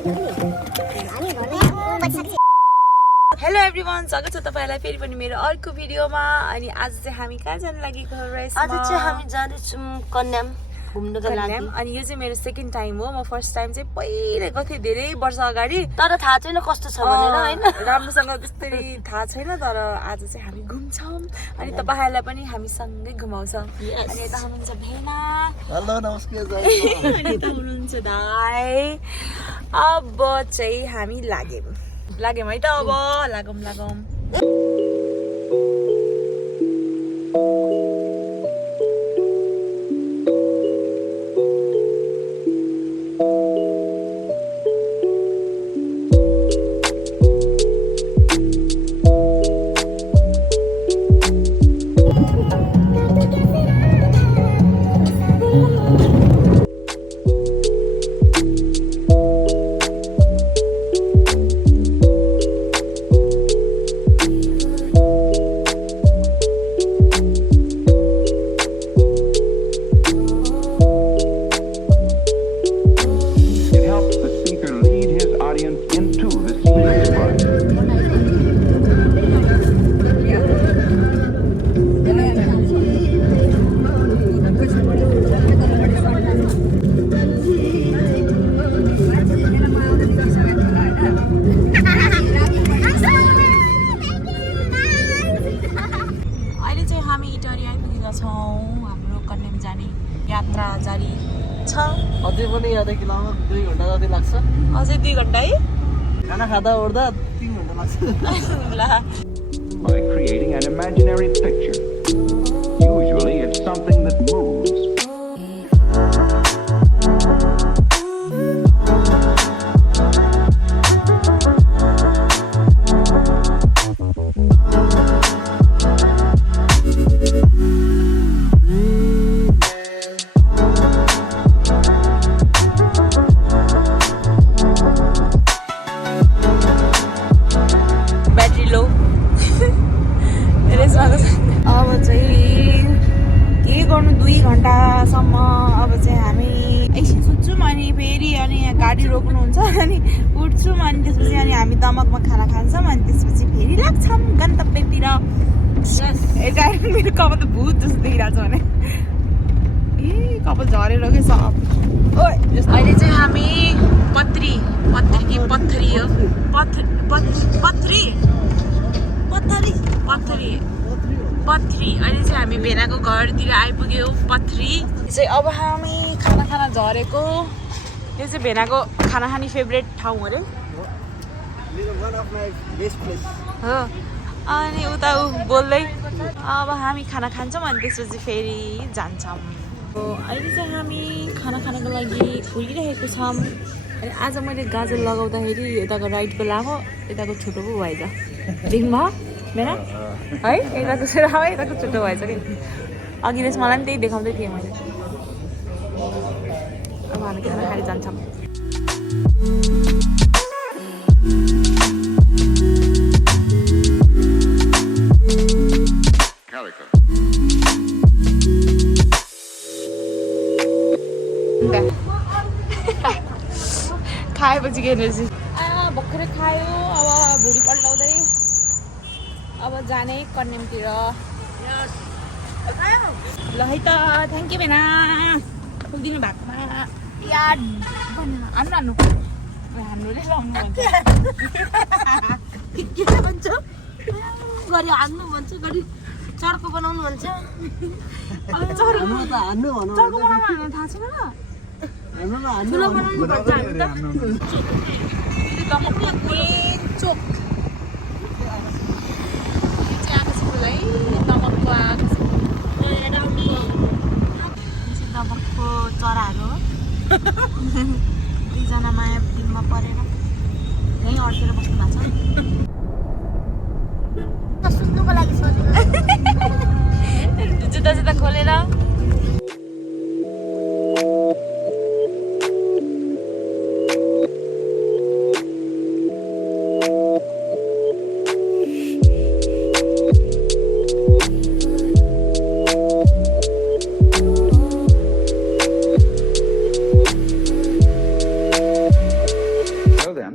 Hello everyone, स्वागत छ तपाईहरुलाई फेरि पनि मेरो अर्को भिडियोमा। अनि आज चाहिँ हामी कहाँ जान लागेको हो रेस? आज चाहिँ हामी जाँदैछौँ कन्याम घुम्नको लागि। अनि यो चाहिँ मेरो सेकेन्ड टाइम हो। म फर्स्ट टाइम चाहिँ पहिले गएको थिएँ धेरै वर्ष अगाडि, तर थाहा छैन कस्तो छ भनेर हैन, राम्रोसँग त्यस्तै थाहा छैन। तर आज चाहिँ हामी घुम्छौँ अनि तपाईहरुलाई पनि हामी सँगै घुमाउँछौँ। अनि यता हुनुहुन्छ भेना। हेलो नमस्कार दाइ। अनि यता हुनुहुन्छ दाइ। अब चाहिँ हामी लाग्यौँ है त। अब लागौँ यात्रा जारी छ। अझै पनि आधा किलोमा 2 घण्टा जति लाग्छ। अझै 2 घण्टा है? खाना खाँदा ओर्दा 3 घण्टा लाग्छ। ल by creating an imaginary picture. Usually it's something that moves. अब चाहिँ के गर्नु 2 घण्टासम्म। अब चाहिँ हामी एकछिन सुत्छौँ अनि फेरि अनि गाडी रोक्नुहुन्छ अनि उठ्छौँ अनि त्यसपछि अनि हामी दमकमा खाना खान्छौँ अनि त्यसपछि फेरि लाग्छौँ गन्तव्यतिर। मेरो कपाल त भूत जस्तो देखिरहेको छ भने ए कपाल झरेर के सब। अहिले चाहिँ हामी पत्री हो पथरी अहिले चाहिँ हामी भेनाको घरतिर आइपुग्यौँ। पथरी चाहिँ अब हामी खाना खाना झरेको। यो चाहिँ भेनाको खाना खाने फेभरेट ठाउँ अरे हो। अनि उता बोल्दै अब हामी खाना खान्छौँ अनि त्यसपछि फेरि जान्छौँ। अहिले चाहिँ हामी खाना खानको लागि खोलिरहेको छौँ। अनि आज मैले गाजर लगाउँदाखेरि यताको राइटको लामो यताको छोटो पो भएछ। देख्नुभयो भेना है? यताको चाहिँ लामो यताको छोटो भएछ कि अघि nes मलाई पनि त्यही देखाउँदै थिएँ मैले। अब हामी खाना खाएर जान्छौँ। खाएपछि के एनर्जी भर्खरै खायो। अब भुँडी पल्टाउँदै अब जाने कन्यामतिर। ल है त, थ्याङ्क यू भेना पुगिदिनु भएकोमा। याद हान्नु हान्नुले लाउनु भन्छ के भन्छ गरी हान्नु भन्छ, गरी चर्को बनाउनु भन्छ। चर्को बनाउनु थाहा छैन ल? ठुलो बनाउनु पर्छ हामी त। दमकमा मेन चोक दमकको चराहरू हो। 2 जना माया दिनमा परेर यहीँ अड्केर बस्नु भएको छ। सुत्नुको लागि जुत्ता खोलेर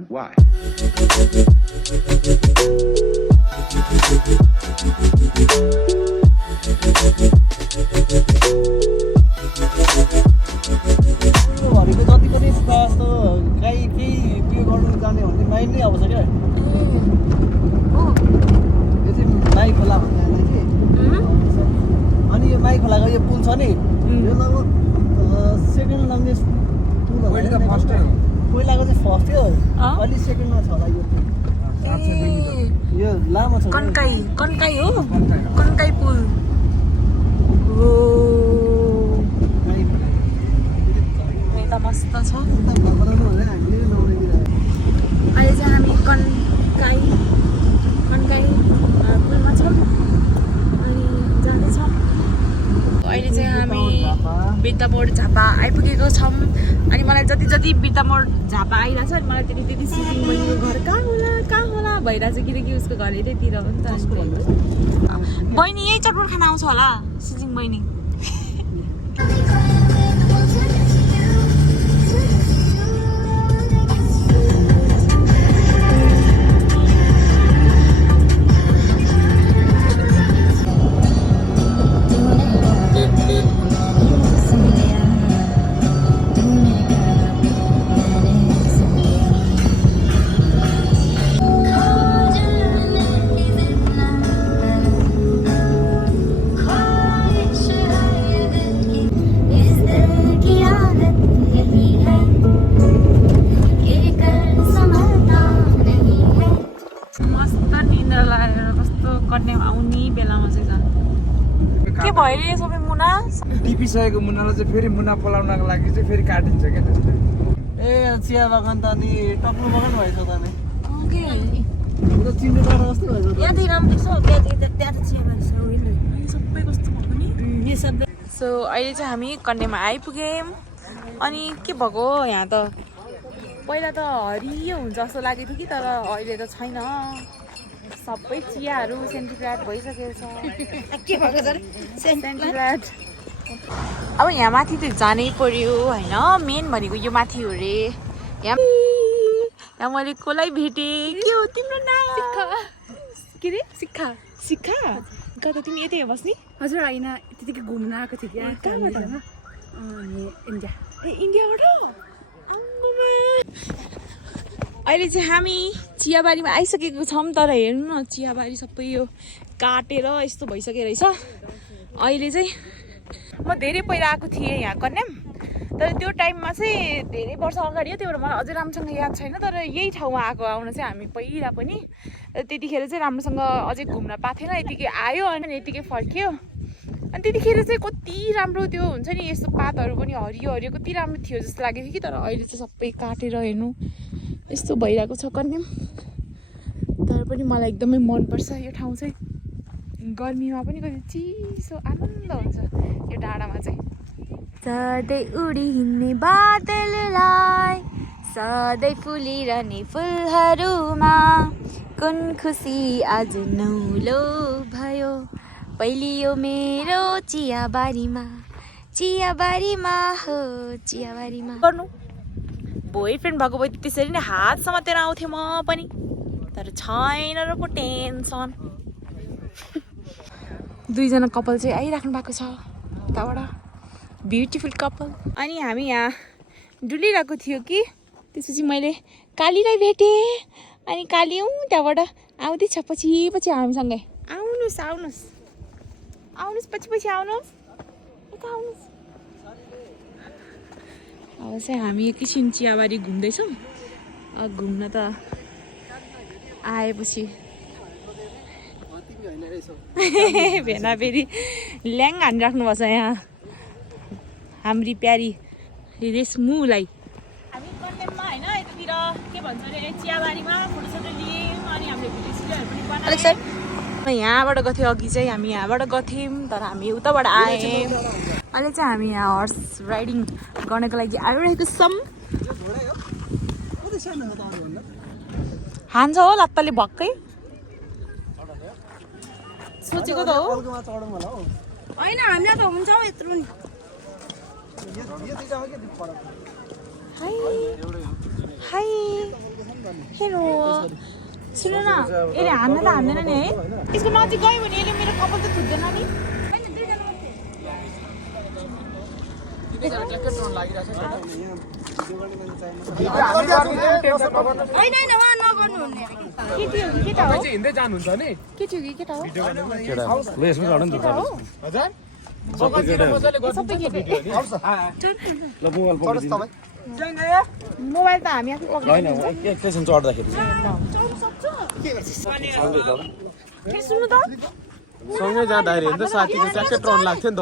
why. भनेको जति पनि प्रायः जस्तो गाई केही उयो गर्नु जाने भने माइ नै आउँछ क्या यो चाहिँ माई खोला भन्छ यसलाई कि अनि यो माई खोलाको यो पुल छ नि यो लगभग सेकेन्ड लङ्गेस्ट पुल पहिलाको चाहिँ फर्स्ट थियो अहिले सेकेन्डमा छ होला यो पुल यो लामो छ कन्काई हो कन्काई पुल ओ यता मस्त छ अहिले चाहिँ हामी कन्काई पुलमा छौँ अनि जाँदैछौँ अहिले चाहिँ हामी बिर्तामोड झापा आइपुगेको छौँ अनि मलाई जति जति बिर्तामोड झापा आइरहेको छ अनि मलाई त्यति त्यति सिजिङ बहिनीको घर कहाँ होला भइरहेको छ किनकि उसको घर यतैतिर हो नि त बहिनी यही चटपट खाना आउँछ होला सिजिङ बहिनी टिपिसकेको मुनालाई चाहिँ फेरि मुना पलाउनको लागि चाहिँ फेरि काटिन्छ क्या त्यसले ए चिया बगान त अनि टक्नु बगान भएछ त अनि चिन्नु डाँडा कस्तो भएछ यहाँदेखि राम्रो छ त्यहाँ त चियाबारी छ सबै कस्तो भएको नि सो अहिले चाहिँ हामी कन्यामा आइपुग्यौँ अनि के भएको यहाँ त पहिला त हरियो हुन्छ जस्तो लागेको थियो कि तर अहिले त छैन सबै चियाहरू सेन्टिग्रेड भइसकेको छ के भएको छ सेन्टिग्रेड अब यहाँ माथि त जानै पर्यो होइन मेन भनेको यो माथि हो रे यहाँ मैले कसलाई भेटेँ के हो तिम्रो नाम के रे शिखा कता तिमी यतै हो बस्ने हजुर होइन त्यतिकै घुम्न आएको थियो कि कहाँबाट इन्डिया इन्डियाबाट अहिले चाहिँ हामी चियाबारीमा आइसकेको छौँ तर हेर्नु न चियाबारी सबै यो काटेर यस्तो भइसकेको रहेछ अहिले चाहिँ म धेरै पहिला आएको थिएँ यहाँ कन्याम तर त्यो टाइममा चाहिँ धेरै वर्ष अगाडि हो त्यही भएर मलाई अझै राम्रोसँग याद छैन तर यही ठाउँमा आउन चाहिँ हामी पहिला पनि त्यतिखेर चाहिँ राम्रोसँग अझै घुम्न पाएको थिएन यतिकै आयो अनि यतिकै फर्क्यो अनि त्यतिखेर चाहिँ कति राम्रो त्यो हुन्छ नि यस्तो पातहरू पनि हरियो हरियो कति राम्रो थियो जस्तो लागेको थियो कि तर अहिले चाहिँ सबै काटेर हेर्नु यस्तो भइरहेको छ कन्याम तर पनि मलाई एकदमै मनपर्छ यो ठाउँ चाहिँ गर्मीमा पनि कति चिसो आनन्द हुन्छ यो डाँडामा चाहिँ सधैँ उडी हिँड्ने बादललाई सधैँ फुलिरहने फुलहरूमा कुन खुसी आज नौलो भयो पहिलियो मेरो चियाबारीमा हो चियाबारीमा गर्नु बोयफ्रेन्ड भएको भए त्यसरी नै हात समातेर आउँथेँ म पनि तर छैन र पो टेन्सन दुईजना कपाल चाहिँ आइराख्नु भएको छ उताबाट ब्युटिफुल कपाल अनि हामी यहाँ डुलिरहेको थियो कि त्यसपछि मैले कालीलाई भेटेँ अनि काली त्यहाँबाट आउँदैछ पछि हामीसँगै आउनुहोस् पछि आउनुहोस् यता आउनुहोस् अब चाहिँ हामी एकैछिन चियाबारी घुम्दैछौँ घुम्न त आएपछि भेना फेरि ल्याङ हानिराख्नुपर्छ यहाँ हाम्री प्यारी रेशमुलाई हामी कन्याममा होइन यतातिर के भन्छ अरे चियाबारीमा फोटोसोटो लियौँ अनि हामीले भिडियो सिडियोहरू पनि बनायौँ यहाँबाट गथ्यौँ अघि चाहिँ हामी यहाँबाट गथ्यौँ तर हामी उताबाट आयौँ अहिले चाहिँ हामी यहाँ हर्स राइडिङ गर्नको लागि आइरहेको छौँ हान्छ हो लत्ताले भक्कै सोचेको त हो होइन हामीलाई त हुन्छ हौ यत्रो नि हाई हेलो सुन्नु न यसले हान्न त हान्दैन नि है यसको नजिक गयो भने यसले मेरो कपाल त थुक्दैन नि हिँड्दै जानुहुन्छ नि केटी हो कि केटा हो मोबाइल त हामी आफै एकैछिन चढ्दाखेरि सुन्नु त सँगै जाँदाखेरि त साथीको ट्याक्कै ट्रन लाग्थ्यो नि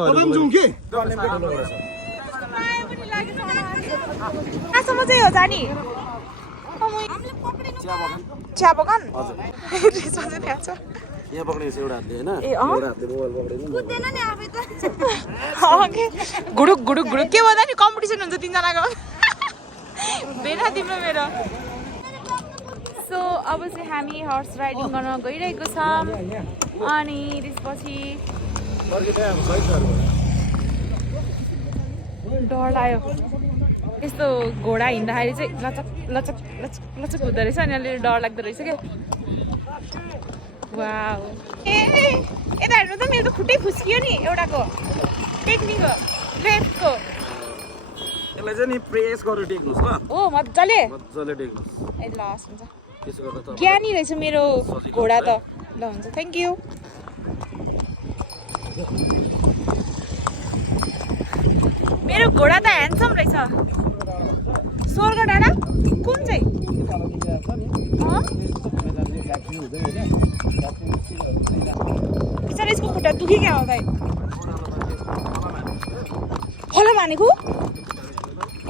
कहाँसम्म चाहिँ हो जाने चिया बगान यहाँ पक्रिन्छ एउटा हातले होइन ए एउटा हातले मोबाइल पक्रिनु गुडुक गुडुक गुडुक के भन्दा नि कम्पिटिसन हुन्छ तिनजनाको बेरा तिम्रो मेरो सो अब चाहिँ हामी हर्स राइडिङ गर्न गइरहेको छौँ अनि त्यसपछि डर लाग्यो यस्तो घोडा हिँड्दाखेरि चाहिँ लचक लचक लचक लचक हुँदो रहेछ अनि अलिअलि डर लाग्दो रहेछ क्या वाउ ए यता हेर्नु त मेरो त खुट्टै फुस्कियो नि एउटाको टेक्निक हो लेफ्टको यसलाई चाहिँ नि प्रेस गरेर टेक्नुस् ल ओ मजाले मजाले टेक्नुस् ए ल हुन्छ त्यसो गर्दा त ज्ञानी रहेछ मेरो घोडा त ल हुन्छ थ्याङ्क यू मेरो घोडा त ह्यान्डसम रहेछ स्वर्ग डाँडा कुन चाहिँ बिचरा यसको खुट्टा दुखी क्या हो भाइ कलम हानेको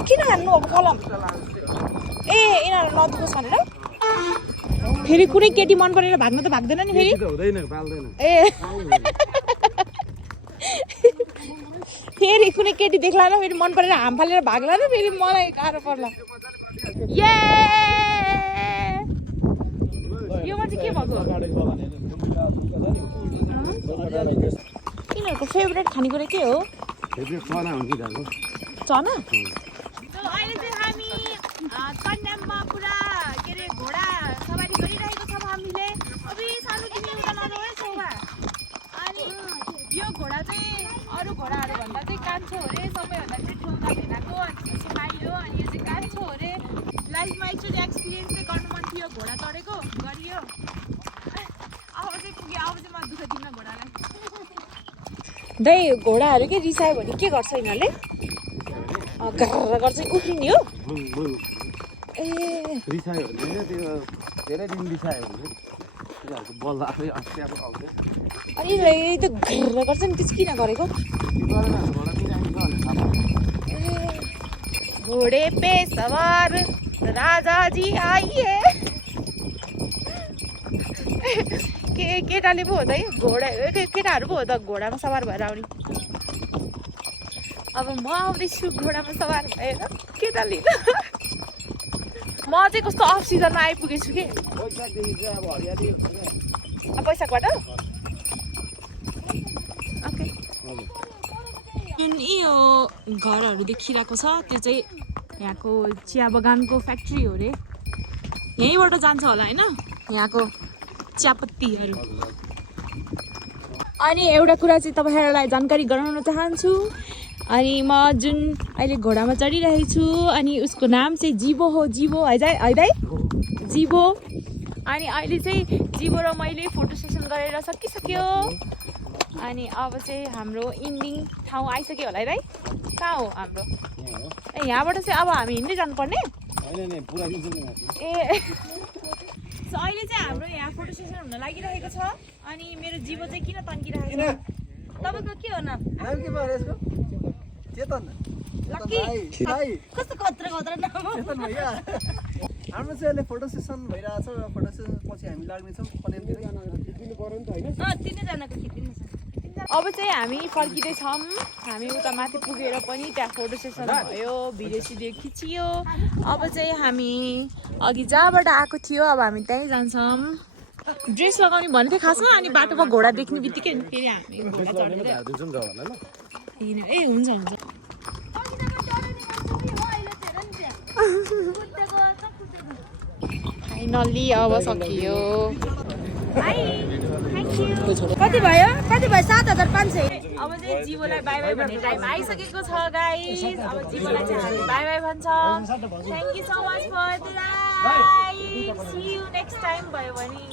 किन हान्नु अब कलम ए यिनीहरू नदुखोस् भनेर फेरि कुनै केटी मन परेर भाग्न त भाग्दैन नि फेरि ए फेरि कुनै केटी देख्ला र फेरि मन परेर हाम फालेर भाग्ला र फेरि मलाई गाह्रो पर्ला ये यो चाहिँ के भएको यिनीहरूको फेभरेट खानेकुरा के हो चना अहिले चाहिँ हामी कन्याममा पुरा के अरे घोडा सवारी गरिरहेको छौँ हामीले अबि सानो तिमी उता नजाऊ है शोभा अनि यो घोडा चाहिँ अरू घोडाहरू भन्दा चाहिँ कान्छो हो अरे सबैभन्दा चाहिँ ठुल्का भेनाको अनि त्यसपछि माइलो अनि यो चाहिँ कान्छो हो अरे लाइफमा एकचोटि एक्सपिरियन्स चाहिँ गर्नु मन थियो घोडा चढेको गरियो अब चाहिँ पुग्यो अब चाहिँ म दुःख दिन्न घोडालाई दाइ घोडाहरू के रिसायो भने के गर्छ यिनीहरूले गर्र गर्छ उफ्रिने हो ए रिसायो भने त्यो धेरै दिन रिसायो भने बल आफै अस्ट्याप आउँछ अनि यिनीहरूले त गर्र गर्छ नि त्यो चाहिँ किन गरेको घोडे पे सवार राजाजी आइए के केटाले पो हो त है घोडा केटाहरू पो हो त घोडामा सवार भएर आउने अब म आउँदैछु घोडामा सवार भएर केटाले म चाहिँ कस्तो अफ सिजनमा आइपुगेछु कि पैसाकबाट ओके जुन यो घरहरू देखिरहेको छ त्यो चाहिँ यहाँको चिया बगानको फ्याक्ट्री हो अरे यहीँबाट जान्छ होला होइन यहाँको चियापत्तीहरू अनि एउटा कुरा चाहिँ तपाईँहरूलाई जानकारी गराउन चाहन्छु अनि म जुन अहिले घोडामा चढिरहेको छु अनि उसको नाम चाहिँ जिबो हो जिबो है दाइ जिबो अनि अहिले चाहिँ जिबो र मैले फोटो सेसन गरेर सकिसक्यो अनि अब चाहिँ हाम्रो इन्डिङ ठाउँ आइसक्यो होला है दाइ कहाँ हो हाम्रो ए यहाँबाट चाहिँ अब हामी हिँड्दै जानुपर्ने ए सो अहिले चाहिँ हाम्रो यहाँ फोटो सेसन हुन लागिरहेको छ अनि मेरो जिबो चाहिँ किन तन्किरहेको छ तपाईँको के हो न कस्तो खतरा खतरा नाम हाम्रो चाहिँ अहिले फोटो सेसन भइरहेछ फोटो सेसन पछि हामी लाग्नेछौँ तिनैजनाको खिचिदिनुहोस् अब चाहिँ हामी फर्किँदैछौँ हामी उता माथि पुगेर पनि त्यहाँ फोटो सेसन भयो भिडियो सिडियो खिचियो अब चाहिँ हामी अघि जहाँबाट आएको थियो अब हामी त्यहीँ जान्छौँ ड्रेस लगाउने भनेको थियो खासमा अनि बाटोमा घोडा देख्ने बित्तिकै फेरि हामी घोडा चढेर ए हुन्छ हुन्छ फाइनल्ली अब सकियो हाई थ्याङ्क्यु कति भयो 7500 अब चाहिँ जीवलाई बाई बाई भन्ने टाइम आइसकेको छ गाइस अब जीवलाई चाहिँ हामी बाई बाई भन्छौँ thank you so much for the life see you next time भयो भने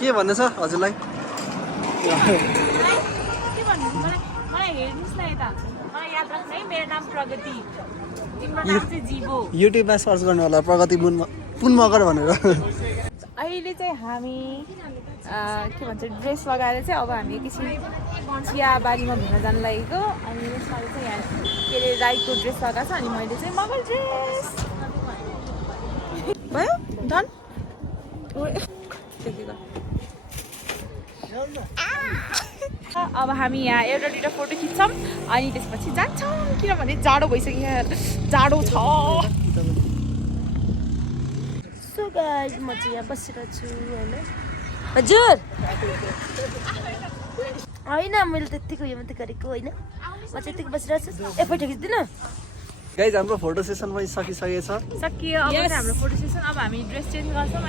के भन्दैछ हजुरलाई के भन्नु मलाई हेर्नुहोस् न यता मलाई याद राख्नु है मेरो नाम प्रगति तिम्रो नाम चाहिँ जीवो युट्युबमा सर्च गर्नु होला प्रगति पुन मगर भनेर अहिले चाहिँ हामी के भन्छ ड्रेस लगाएर चाहिँ अब हामी एकैछिन चिया बारीमा घुम्न जानु लागेको अनि यसमा चाहिँ यहाँ के अरे राईको ड्रेस लगाएको छ अनि मैले चाहिँ मगर ड्रेस भयो डन अब हामी यहाँ एउटा दुइटा फोटो खिच्छौँ अनि त्यसपछि जान्छौँ किनभने जाडो भइसक्यो जाडो छ सो गाइस म चाहिँ यहाँ बसिरहेको छु हैन हजुर होइन मैले त्यतिको यो मात्रै गरेको होइन म चाहिँ यतिको बसिरहेको छु ए फोटो खिच्दिन गाइज हाम्रो फोटो सेसन पनि सकिसकेछ सकियो अब चाहिँ हाम्रो फोटो सेसन अब हामी ड्रेस चेन्ज गर्छौँ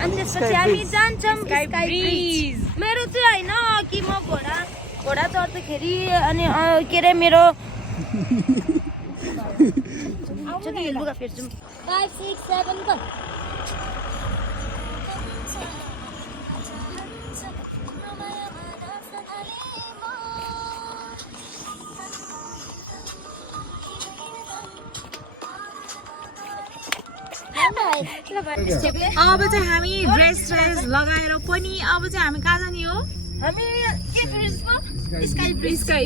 अनि त्यसपछि हामी जान्छौँ स्काई ब्रिज मेरो चाहिँ होइन कि म घोडा चढ्दाखेरि अनि के अरे मेरो लुगा फेर्छौँ 5 6 7 को अब चाहिँ हामी ड्रेस लगाएर पनि अब चाहिँ हामी कहाँ जाने हो हामी के ब्रिजमा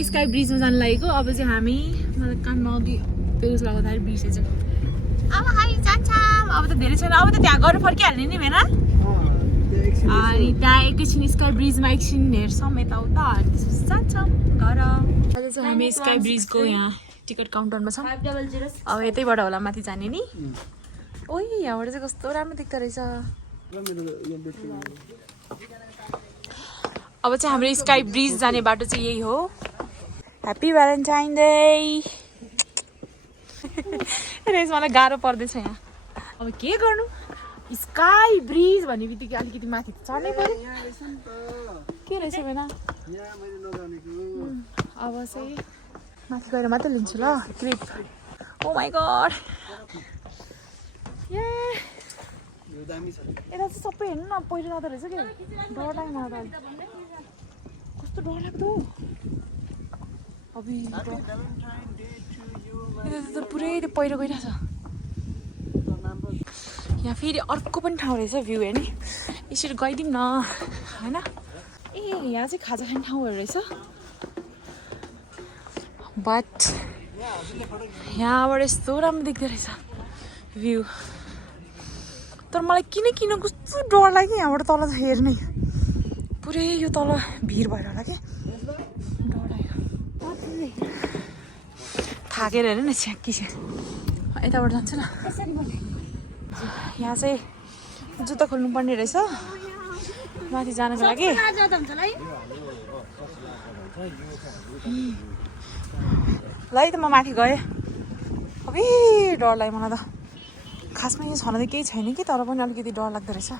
स्काई ब्रिजमा जानु लागेको अब चाहिँ हामी मलाई कान नअघि पेउस लगाउँदाखेरि बिर्सेछ अब हामी जान्छौँ अब त धेरै छैन अब त त्यहाँ गएर फर्किहाल्ने नि होइन अनि त्यहाँ एकैछिन स्काई ब्रिजमा एकछिन हेर्छौँ यताउता अनि त्यसपछि जान्छौँ घर अहिले चाहिँ हामी स्काई ब्रिजको यहाँ टिकट काउन्टरमा छौँ अब यतैबाट होला माथि जाने नि ओइ यहाँबाट चाहिँ कस्तो राम्रो देख्दो रहेछ अब चाहिँ हाम्रो स्काई ब्रिज जाने बाटो चाहिँ यही हो ह्याप्पी भ्यालेन्टाइन डे रहेछ मलाई गाह्रो पर्दैछ यहाँ अब के गर्नु स्काई ब्रिज भन्ने बित्तिकै अलिकति माथि चढ्नै पर्यो के रहेछ भएन अब चाहिँ माथि गएर मात्रै लिन्छु ल क्लिप ओ माई गड यता चाहिँ सबै हेर्नु न पहिरो जाँदो रहेछ कि डर लाग्यो मलाई त कस्तो डर लाग्दो अब यता त पुरै त्यो पहिरो गइरहेछ यहाँ फेरि अर्को पनि ठाउँ रहेछ भ्यू हेर्ने यसरी गइदिउँ न होइन ए यहाँ चाहिँ खाजा खाने ठाउँहरू रहेछ बट यहाँबाट यस्तो राम्रो देख्दो रहेछ भ्यू तर मलाई किन कस्तो डर लाग्यो यहाँबाट तल हेर्ने पुरै यो तल भिड भएर होला क्या डर लाग्यो थाकेर हेर्नु न छ्याक्की छ यताबाट जान्छ न यहाँ चाहिँ जुत्ता खोल्नु पर्ने रहेछ माथि जानको लागि ल है त म माथि गएँ अबे डर लाग्यो मलाई त खासमा यो छन त केही छैन कि तर पनि अलिकति डर लाग्दो रहेछ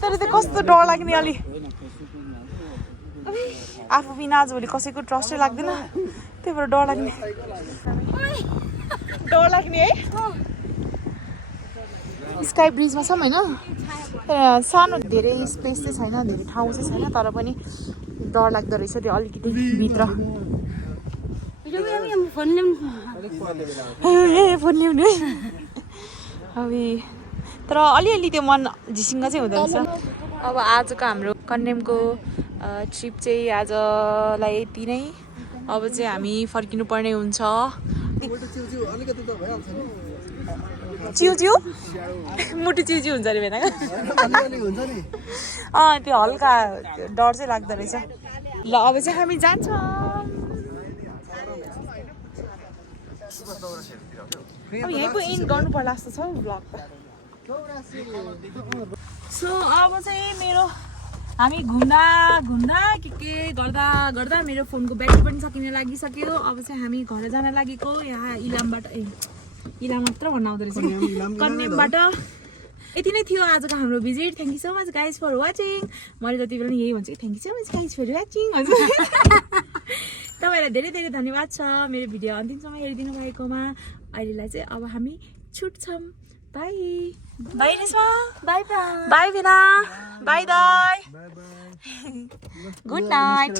तर त कस्तो डर लाग्ने अलि आफू बिना आजभोलि कसैको ट्रस्टै लाग्दैन त्यही भएर डर लाग्ने है स्काई ब्रिजमा छौँ होइन सानो धेरै स्पेस चाहिँ छैन धेरै ठाउँ चाहिँ छैन तर पनि डर लाग्दो रहेछ त्यो अलिकति भित्र फोन ल्याउने अब तर अलिअलि त्यो मन झिसिङ्ग चाहिँ हुँदो रहेछ अब आजको हाम्रो कन्यामको ट्रिप चाहिँ आजलाई यति नै अब चाहिँ हामी फर्किनु पर्ने हुन्छ चिउ मुटु चिउ हुन्छ अरे भेना त्यो हल्का डर चाहिँ लाग्दो रहेछ ल अब चाहिँ हामी जान्छौँ अब यहीँ पो एन्ड गर्नु पर्ला जस्तो छ हौ ब्लग त सो अब चाहिँ मेरो हामी घुम्दा घुम्दा के गर्दा गर्दा मेरो फोनको ब्याट्री पनि सकिन लागिसक्यो। अब चाहिँ हामी घर जान लागेको यहाँ इलामबाट इलाम मात्र भन्न आउँदो रहेछ कन्यामबाट। यति नै थियो आजको हाम्रो भिजिट। Thank you so much guys for watching. मैले जति बेला यही भन्छु thank you so much guys for watching हजुर। तपाईँलाई धेरै धेरै धन्यवाद छ मेरो भिडियो अन्तिमसम्म हेरिदिनु भएकोमा। अहिलेलाई चाहिँ अब हामी छुट्छौँ। Bye bye Reshma bye bye bye Bina bye दाई गुड नाइट।